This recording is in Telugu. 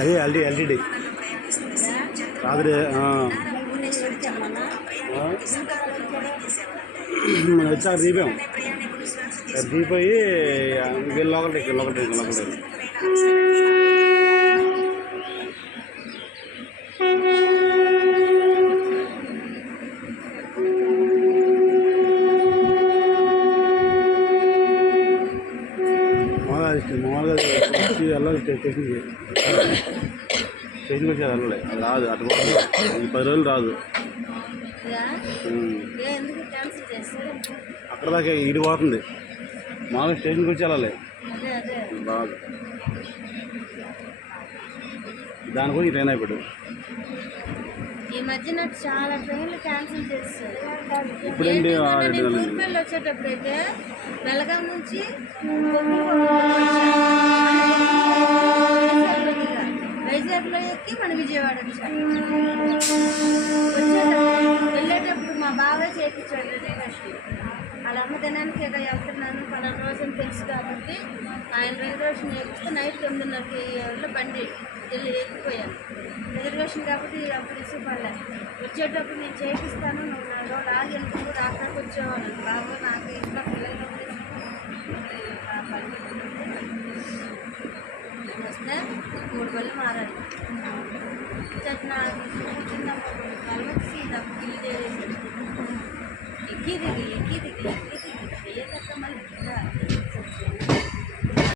అదే ఎల్ఈడి కాదు. మనం వచ్చి అక్కడ దీపాం, దీపోయి వీళ్ళు ఒకటి మామూలుగా వచ్చి వెళ్ళాలి స్టేషన్కి వచ్చి వెళ్ళాలి. అది రాదు అటు 10 రోజులు రాదు. అక్కడ దాకా ఇటు పోతుంది. మామూలుగా స్టేషన్కి వచ్చి వెళ్ళాలి రాదు. దాని గురించి ట్రైన్ అయిపోయాడు. ఈ మధ్యన చాలా ట్రైన్లు క్యాన్సిల్ చేస్తారు. ఇప్పుడేంటి ఊరిపల్లి వచ్చేటప్పుడైతే బెళగాం నుంచి వైజాగ్లో ఎక్కి మన విజయవాడ వచ్చాము. వెళ్ళేటప్పుడు మా బాబాయ్ చేయించాడు రిజర్వేషన్. వాళ్ళ అమ్మ దినానికి ఇక వెళ్తున్నాను 12 రోజులు తెలుసు కాబట్టి ఆయన రిజర్వేషన్ చేపిస్తే నైట్ 9:30 బండి వెళ్ళి ఎక్కిపోయాను. రిజర్వేషన్ కాబట్టి అప్పుడు ఇసుపడలే. వచ్చేటప్పుడు నేను చేపిస్తాను, నువ్వు 4 రోజులు ఆగి వెళ్తుంది రాత్రికి వచ్చేవాళ్ళు. బాబు నాకు ఇంట్లో పిల్లలు వస్తే 3 బళ్ళు మారాలి. నాకు కూర్చుందమ్మా 2 కాళ్ళు సీదా ఇల్లు చేసేసి ఎక్కి దిగి ఏ తక్క మళ్ళీ